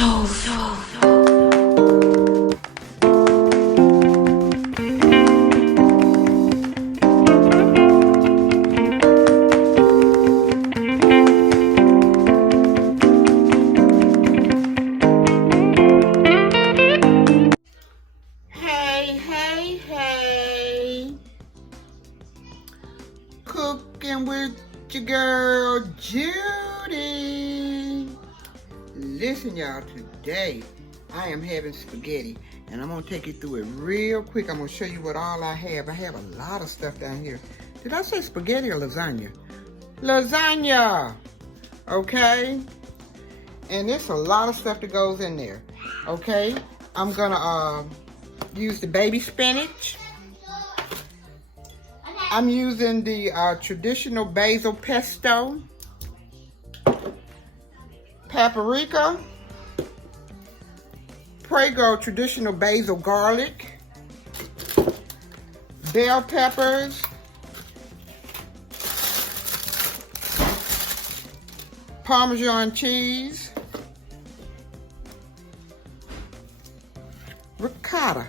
Hey, cooking with your girl Judy. Listen, y'all, today I am having spaghetti, and I'm gonna take you through it real quick. I'm gonna show you what all I have. I have a lot of stuff down here. Did I say spaghetti or lasagna? Lasagna, okay? And there's a lot of stuff that goes in there, okay? I'm gonna use the baby spinach. I'm using the traditional basil pesto, paprika, Prego traditional basil garlic, bell peppers, Parmesan cheese, ricotta,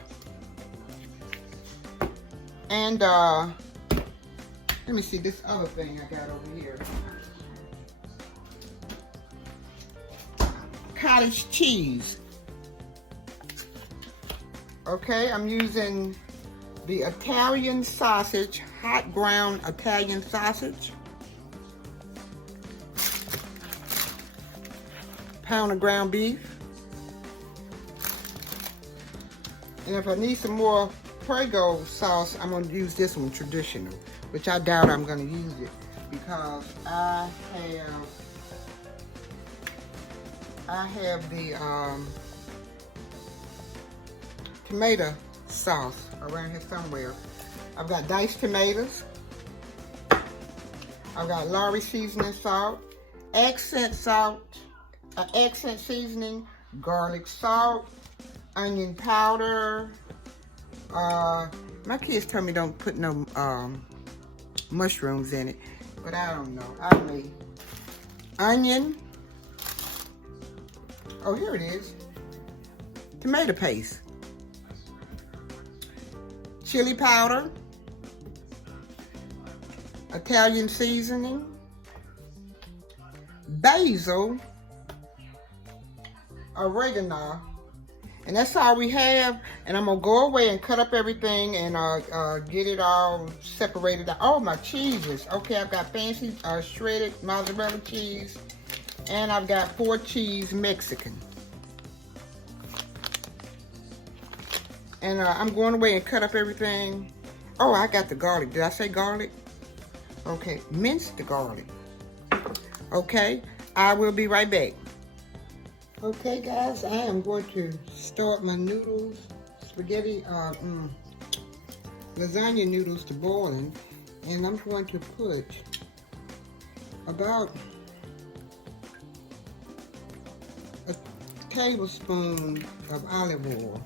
and let me see this other thing I got over here. Cottage cheese. Okay, I'm using the Italian sausage, hot ground Italian sausage. Pound of ground beef. And if I need some more Prego sauce, I'm going to use this one, traditional, which I doubt I'm going to use it because I have the tomato sauce around here somewhere. I've got diced tomatoes. I've got Lorry seasoning salt, accent seasoning, garlic salt, onion powder. My kids tell me don't put no mushrooms in it, but I don't know. I may. Onion. Oh, here it is. Tomato paste. Chili powder. Italian seasoning. Basil. Oregano. And that's all we have. And I'm going to go away and cut up everything and get it all separated out. Oh, my cheeses. Okay, I've got fancy shredded mozzarella cheese. And I've got 4 cheese Mexican. And I'm going away and cut up everything. Oh, I got the garlic. Did I say garlic? Okay, mince the garlic. Okay, I will be right back. Okay, guys, I am going to start my noodles, spaghetti, lasagna noodles to boiling. And I'm going to put about a tablespoon of olive oil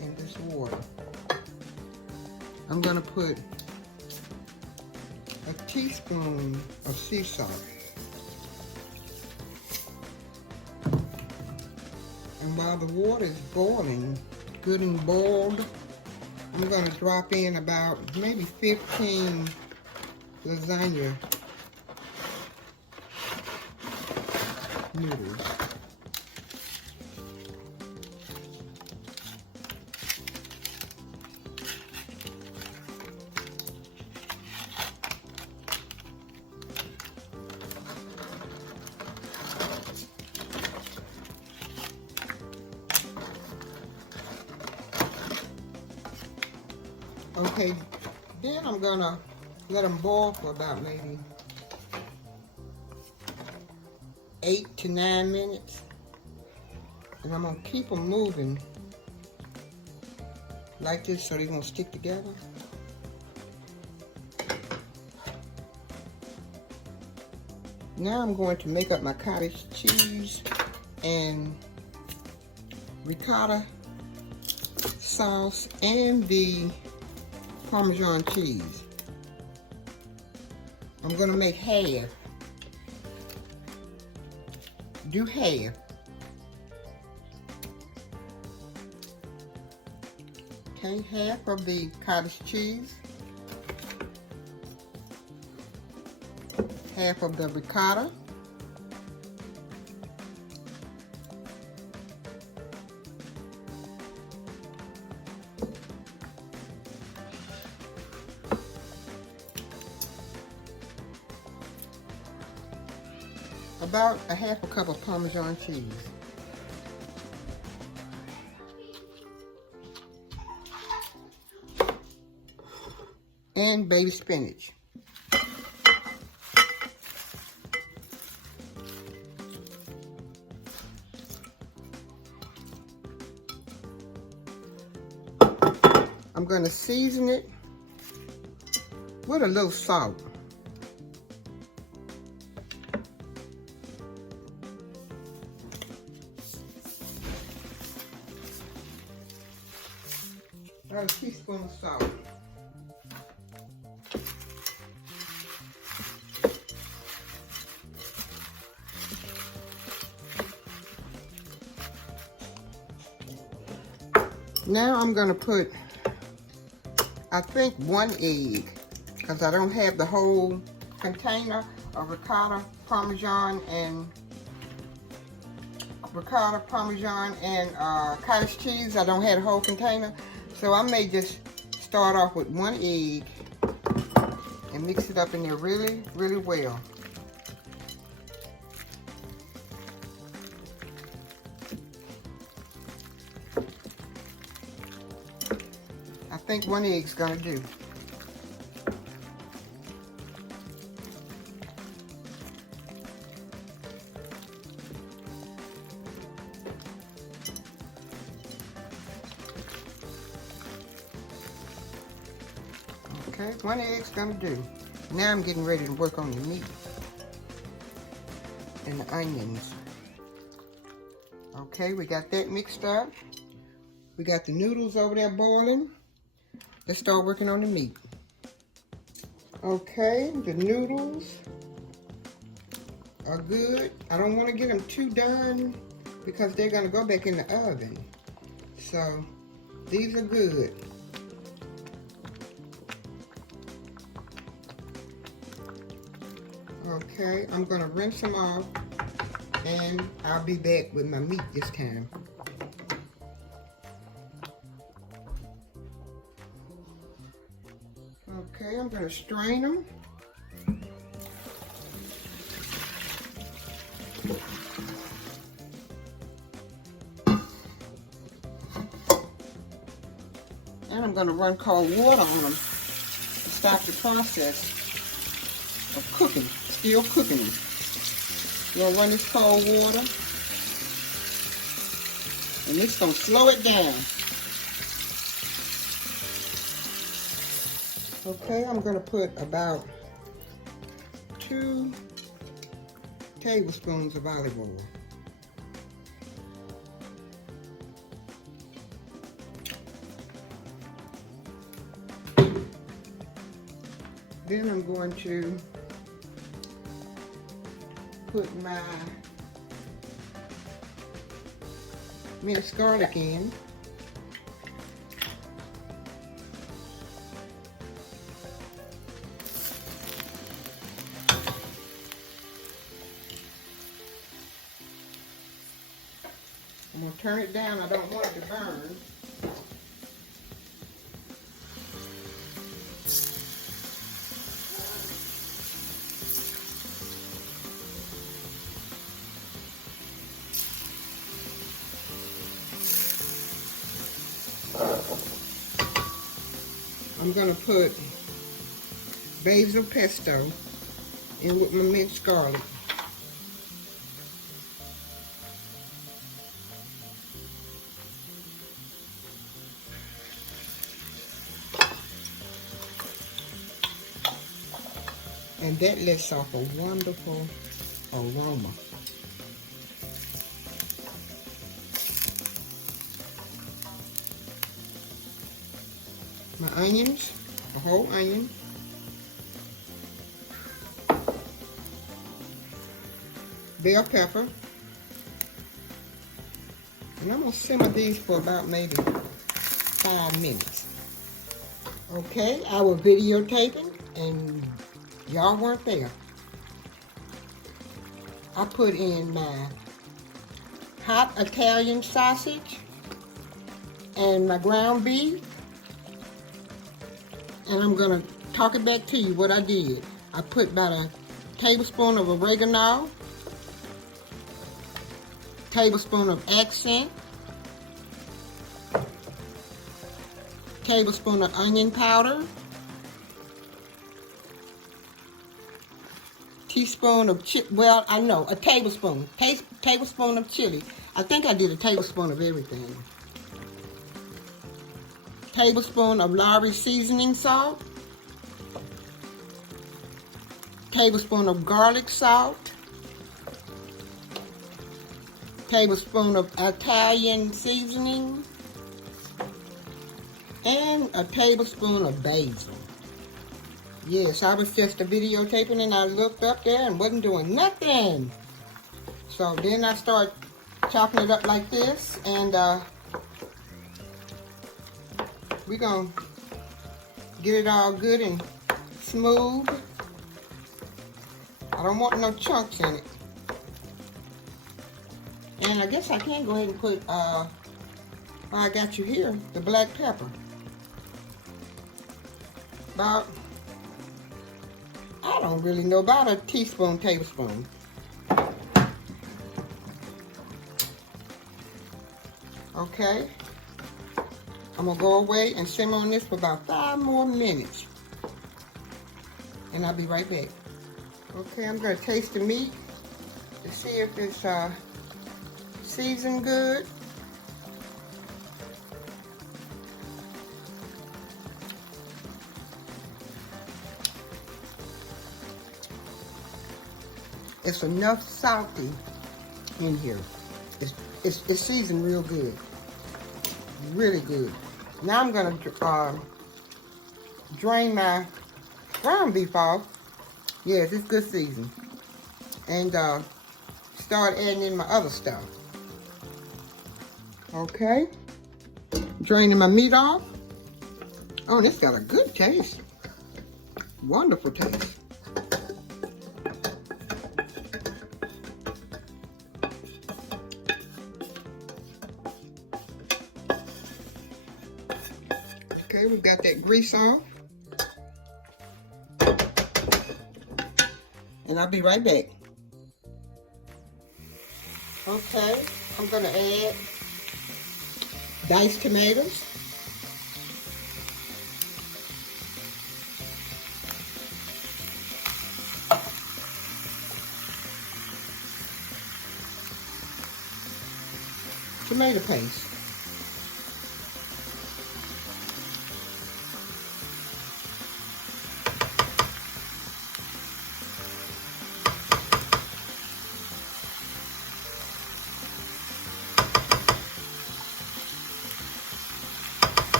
in this water. I'm going to put a teaspoon of sea salt. And while the water is boiling, good and boiled, I'm going to drop in about maybe 15 lasagna noodles. Okay, then I'm gonna let them boil for about maybe 8 to 9 minutes. And I'm gonna keep them moving like this so they won't stick together. Now I'm going to make up my cottage cheese and ricotta sauce and the Parmesan cheese. I'm gonna make half. Do half. Okay, half of the cottage cheese, half of the ricotta, about a half a cup of Parmesan cheese, and baby spinach. I'm going to season it with a little salt. About a teaspoon of salt. Now I'm going to put, I think, 1 egg, because I don't have the whole container of ricotta, parmesan, and cottage cheese. I don't have the whole container, so I may just start off with 1 egg and mix it up in there really, really well. I think 1 egg's gonna do. Okay, 1 egg's gonna do. Now I'm getting ready to work on the meat and the onions. Okay, we got that mixed up. We got the noodles over there boiling. Let's start working on the meat. Okay, the noodles are good. I don't want to get them too done because they're gonna go back in the oven. So these are good. Okay, I'm gonna rinse them off and I'll be back with my meat this time. Okay, I'm gonna strain them. And I'm gonna run cold water on them to stop the process of cooking, still cooking them. You're gonna run this cold water, and it's gonna slow it down. Okay, I'm gonna put about 2 tablespoons of olive oil. Then I'm going to put my minced garlic in. I'm going to turn it down. I don't want it to burn. I'm going to put basil pesto in with my minced garlic. And that lets off a wonderful aroma. My onions, the whole onion. Bell pepper. And I'm going to simmer these for about maybe 5 minutes. Okay, I was videotaping and y'all weren't there. I put in my hot Italian sausage and my ground beef, and I'm gonna talk it back to you what I did. I put about a tablespoon of oregano, tablespoon of accent, tablespoon of onion powder, teaspoon of a tablespoon. Tablespoon of chili. I think I did a tablespoon of everything. Tablespoon of Lawry seasoning salt. Tablespoon of garlic salt. Tablespoon of Italian seasoning. And a tablespoon of basil. Yes, I was just videotaping and I looked up there and wasn't doing nothing. So then I start chopping it up like this, and we're gonna get it all good and smooth. I don't want no chunks in it. And I guess I can go ahead and put, while I got you here, the black pepper. About, I don't really know, about a teaspoon, tablespoon. Okay. I'm gonna go away and simmer on this for about 5 more minutes. And I'll be right back. Okay, I'm gonna taste the meat to see if it's seasoned good. It's enough salty in here. It's seasoned real good. Really good. Now I'm gonna drain my ground beef off. Yes, it's good seasoned. And start adding in my other stuff. Okay. Draining my meat off. Oh, this got a good taste. Wonderful taste. Okay, we got that grease off. And I'll be right back. Okay, I'm gonna add diced tomatoes. Tomato paste.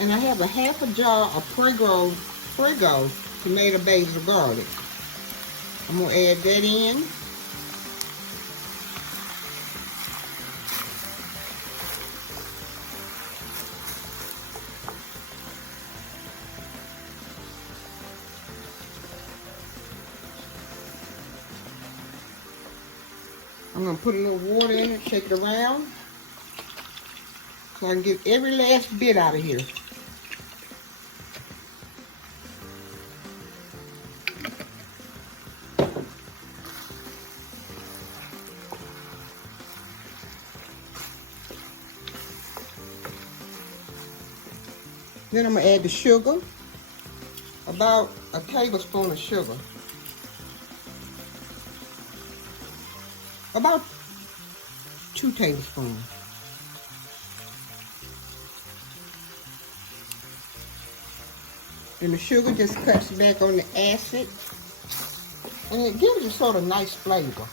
And I have a half a jar of Prego tomato basil garlic. I'm gonna add that in. I'm gonna put a little water in it, shake it around, so I can get every last bit out of here. Then I'm gonna add the sugar, about a tablespoon of sugar. About 2 tablespoons. And the sugar just cuts back on the acid, and it gives it sort of nice flavor.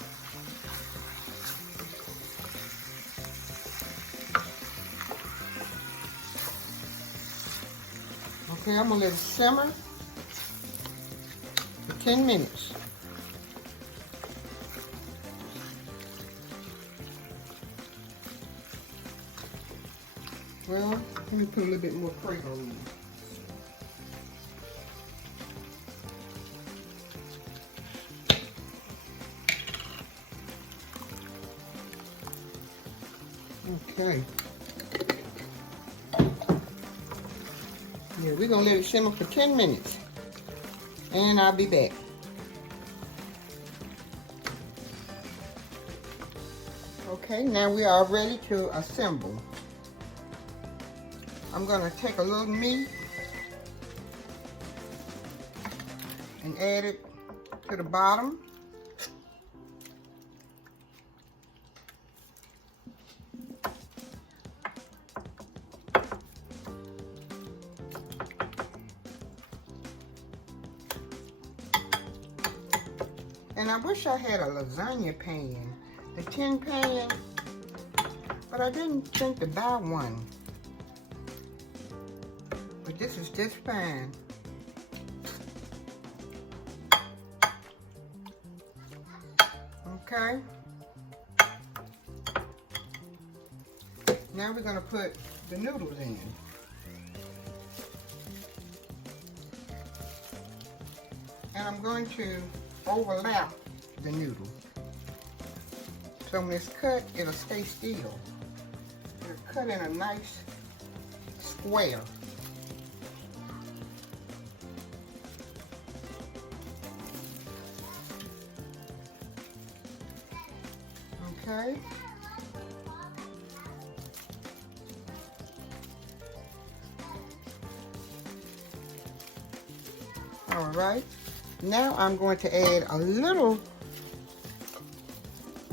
Okay, I'm gonna let it simmer for 10 minutes. Well, let me put a little bit more Prego in. Okay. Yeah, we're gonna let it simmer for 10 minutes. And I'll be back. Okay, now we are ready to assemble. I'm gonna take a little meat and add it to the bottom. And I wish I had a lasagna pan, the tin pan, but I didn't think to buy one. But this is just fine. Okay. Now we're gonna put the noodles in. And I'm going to overlap the noodle. So when it's cut, it'll stay still. It'll cut in a nice square. Okay. All right. Now I'm going to add a little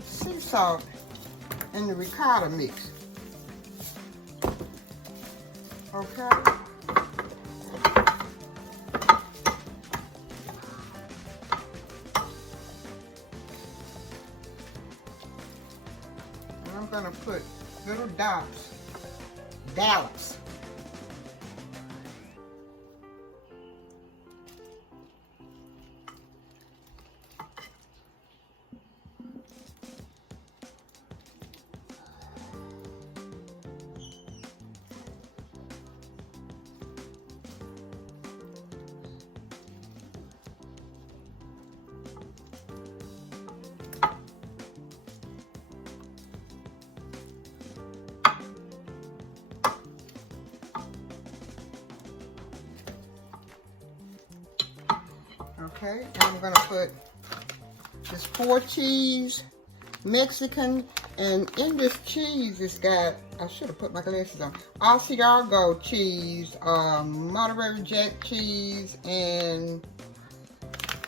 sea salt in the ricotta mix. Okay. And I'm going to put little dots, ballots. Okay, and I'm gonna put this 4 cheese Mexican, and in this cheese it's got, I should have put my glasses on, Asiago cheese, Monterey Jack cheese, and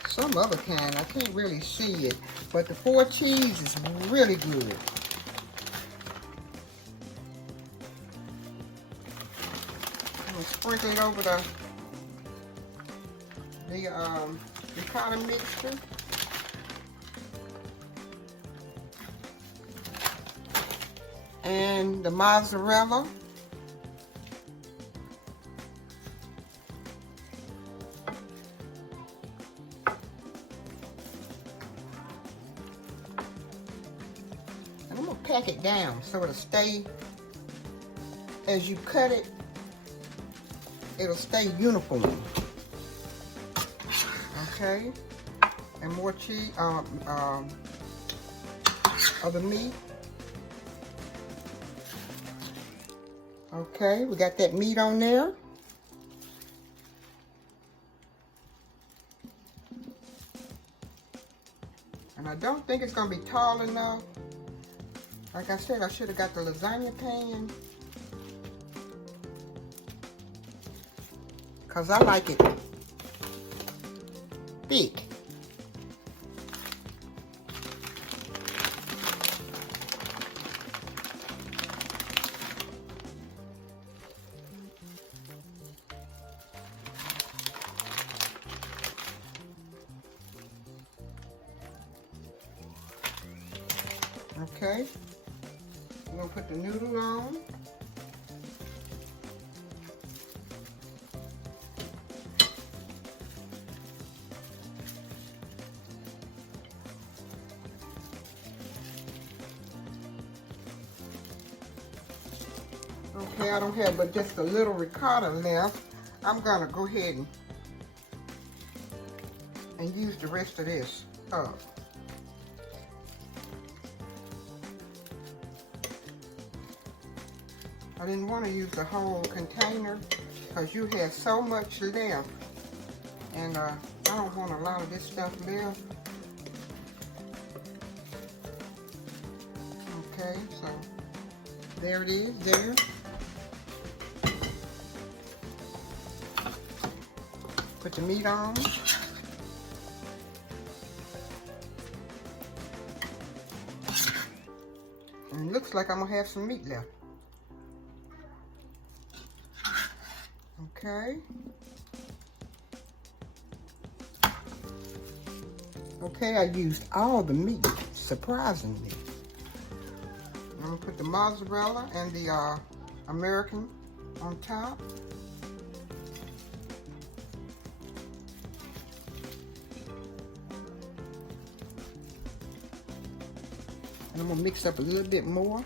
some other kind. I can't really see it, but the 4 cheese is really good. I'm gonna sprinkle it over the ricotta mixture. And the mozzarella. And I'm gonna pack it down so it'll stay, as you cut it, it'll stay uniform. Okay, and more cheese, of the meat. Okay, we got that meat on there. And I don't think it's gonna be tall enough. Like I said, I should have got the lasagna pan, because I like it thick. Okay, I'm gonna put the noodle on. Okay, I don't have but just a little ricotta left. I'm gonna go ahead and use the rest of this up. I didn't want to use the whole container because you have so much left, and I don't want a lot of this stuff left. Okay, so there it is, there. Put the meat on. And it looks like I'm gonna have some meat left. Okay. Okay, I used all the meat, surprisingly. I'm gonna put the mozzarella and the American on top. And I'm gonna mix up a little bit more.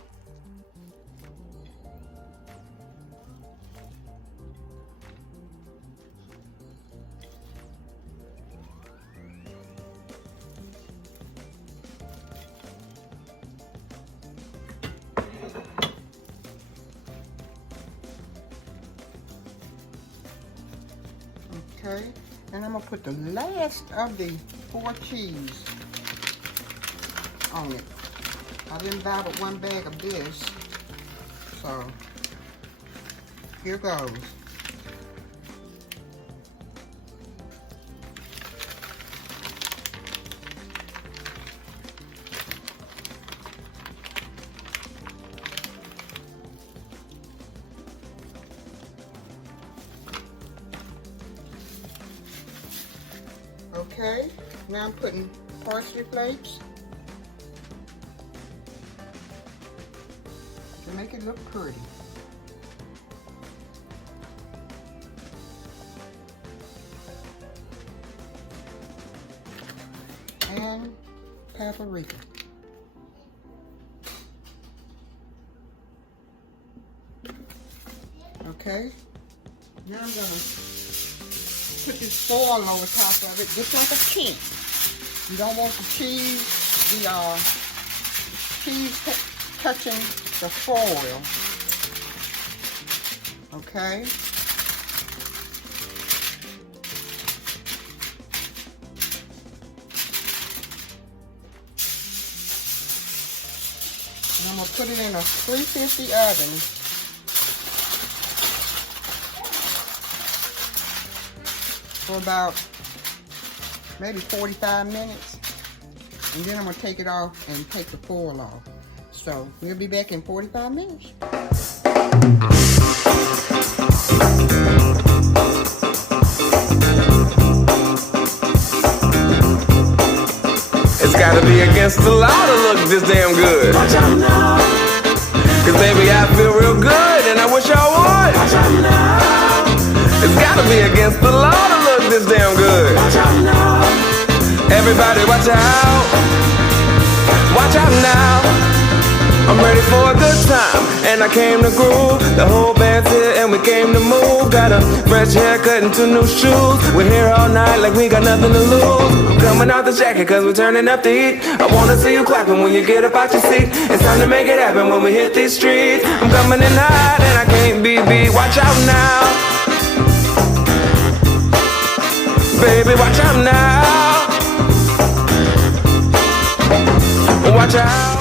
Okay, and I'm gonna put the last of the 4 cheese on it. I didn't buy but 1 bag of this, so here goes. Okay, now I'm putting parsley flakes to make it look pretty. And paprika. Okay, now I'm gonna put this foil over top of it, just like a tent. You don't want the cheese touching the foil. Okay. And I'm gonna put it in a 350 oven. For about maybe 45 minutes, and then I'm gonna take it off and take the foil off. So we'll be back in 45 minutes. It's gotta be against the law to look this damn good. Watch out now. Cause baby I feel real good and I wish I would. Watch out now. It's gotta be against the law to look this damn good. Watch out now. Everybody watch out. Watch out now. I'm ready for a good time, and I came to groove. The whole band's here and we came to move. Got a fresh haircut and 2 new shoes. We're here all night like we got nothing to lose. I'm coming out the jacket cause we're turning up the heat. I wanna see you clapping when you get up out your seat. It's time to make it happen when we hit these streets. I'm coming in hot and I can't be beat. Watch out now. Baby, watch out now. Watch out.